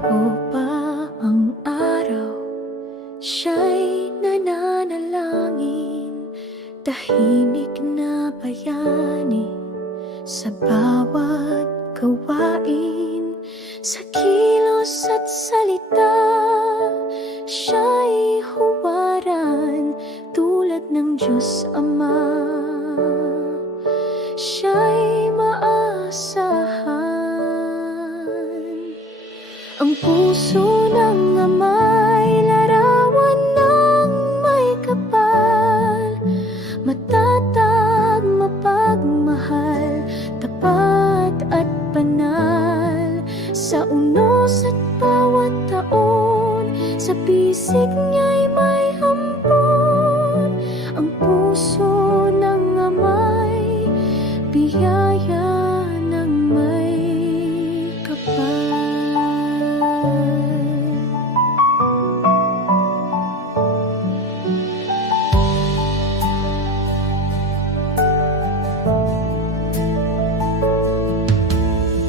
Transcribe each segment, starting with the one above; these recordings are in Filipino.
Bago pa ang araw, siya'y nananalangin, tahimik na bayani sa bawat gawain. Sa kilos at salita, siya'y huwaran tulad ng Diyos Ama. Siya'y maasahan. Ang puso ng Ama'y larawan ng may kapal, matatag, mapagmahal, tapat at banal. Sa unos at bawat taon, sa bisig niya'y may hampon. Ang puso ng Ama'y biyaya ng may kapal.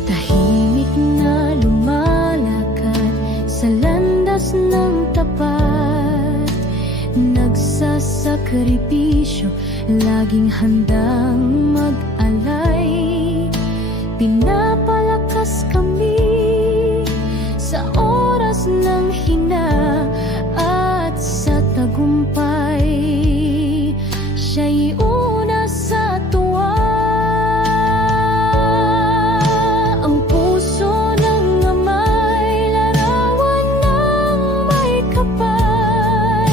Tahimik na lumalakad sa landas ng tapat, nagsasakripisyo, laging handang mag-alay. Pinapalakas kami sa oras ng hina at sa tagumpay. Siya'y una sa tuwa. Ang puso ng Ama'y larawan ng may kapal,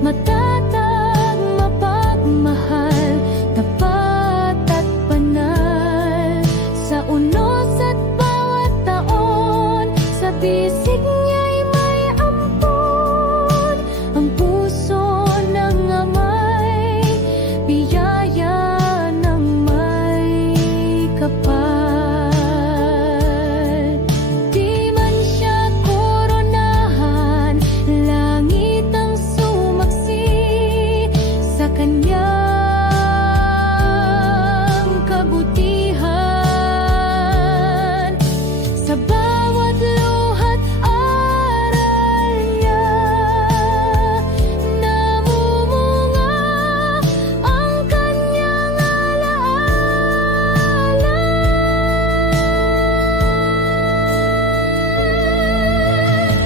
matatag, mapagmahal, tapat at banal. Sa unos at bawat taon, sa bisig niya'y may ampon. Ang puso ng Ama'y biyaya ng may kapal. Di man siya koronahan, langit ang sumaksi sa kanyang kabutihan. Sa bawat luha't aral niya, namumunga ang kanyang alaala.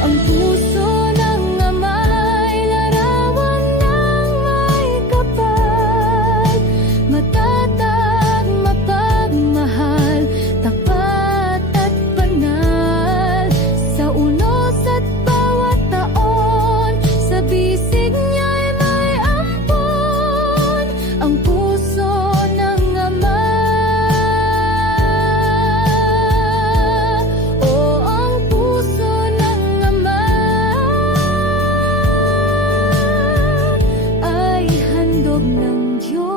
Ang puso ng Ama'y larawan ng may kapal, matatag, mapagmahal, tapat at banal. Sa unos at bawat taon, sa bisig niya'y may ampon. Ang puso ng Ama, ang puso ng Ama ay handog ng Diyos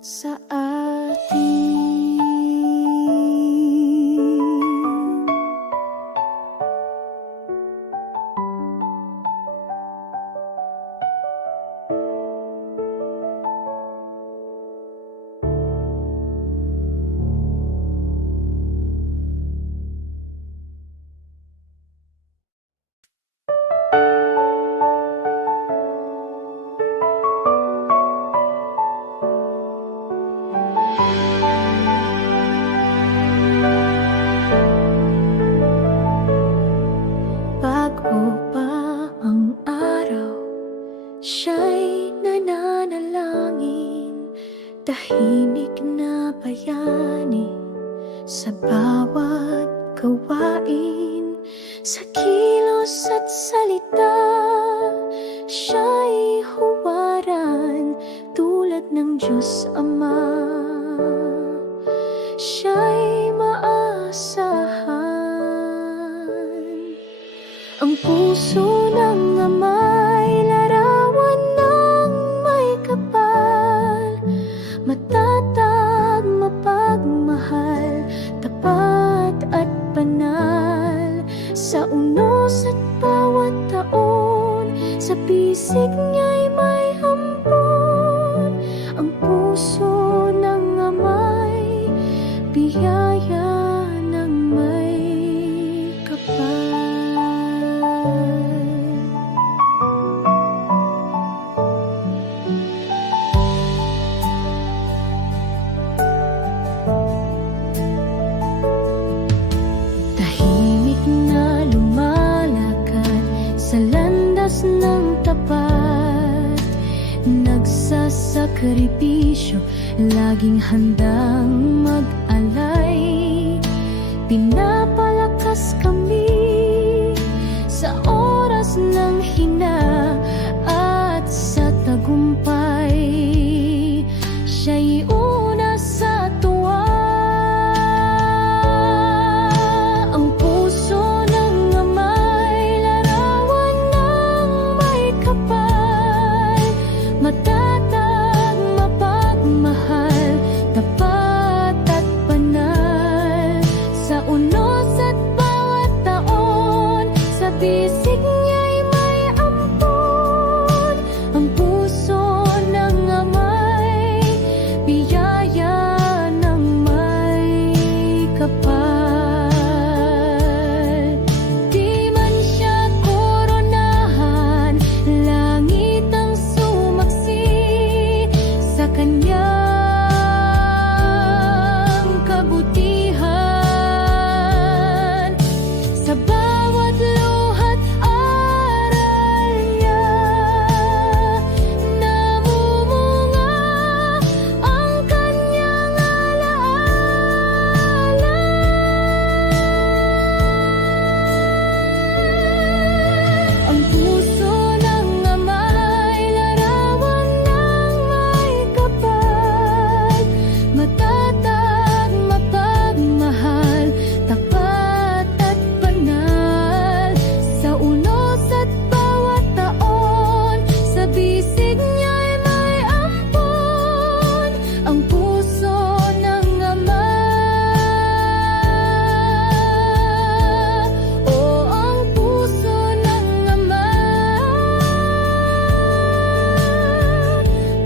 sa atin. Bago pa ang araw, siya'y nananalangin, tahimik na bayani sa bawat gawain. Sa kilos at salita, siya'y huwaran tulad ng Diyos Ama. Siya'y maasahan. Ang puso ng Ama'y larawan ng may kapal, matatag, mapagmahal, tapat at banal. Sa unos at bawat taon, sa bisig niya'y may hampon. Ang puso ng Ama'y biyaya ng may kapal. Tahimik na lumalakad sa landas ng tapat, nagsasakripisyo, laging handang mag-alay. Pinapalakas kami sa oras ng hina at sa tagumpay. Siya'y una sa tuwa. Ang puso ng ama'y larawan ng may kapal, matatag, mapagmahal, tapat at banal. Sa unos at bawat taon, sa bisig niya'y may ampon. Ang puso ng ama'y biyaya ng may kapal. Di man siya koronahan, langit ang sumaksi sa kanyang kabutihan. Sa bawat luha't aral niya, namumunga ang kanyang alaala. Ang puso ng ama'y larawan ng may kapal, matatag, mapagmahal, tapat at banal. Sa unos at bawat taon, sa bisig niya'y may ampon. Ang puso ng ama, ang puso ng ama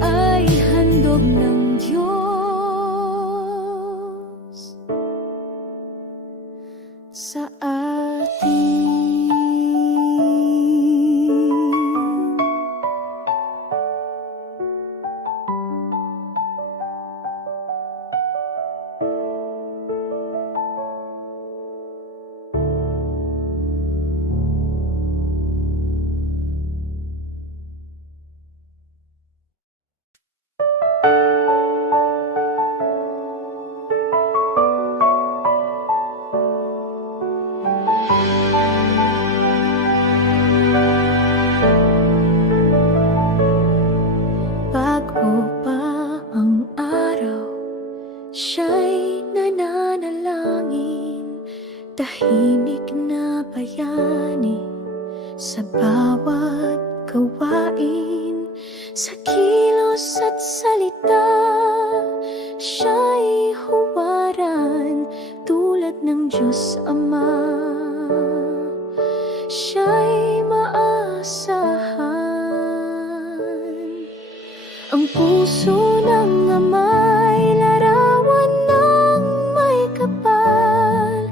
ay handog ng Diyos sa atin. Bago pa ang araw, siya'y nananalangin, tahimik na bayani sa bawat gawain. Sa kilos at salita, siya'y huwaran tulad ng Diyos Ama. Siya'y maasahan. Ang puso ng ama'y larawan ng may kapal,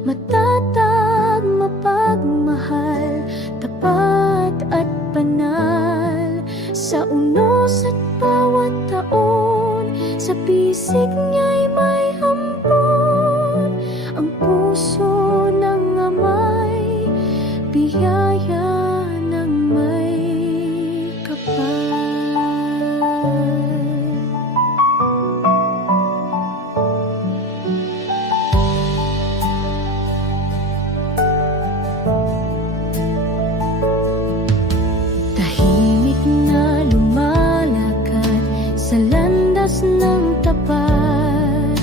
matatag, mapagmahal, tapat at banal. Sa unos at bawat taon, sa bisig niya'y may ampon. Ang puso ng ama'y biyaya ng may kapal. Tahimik na lumalakad sa landas ng tapat,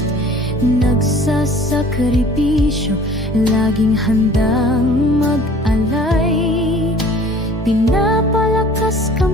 nagsasakripisyo, laging handang mag-alay. Pinapalakas kami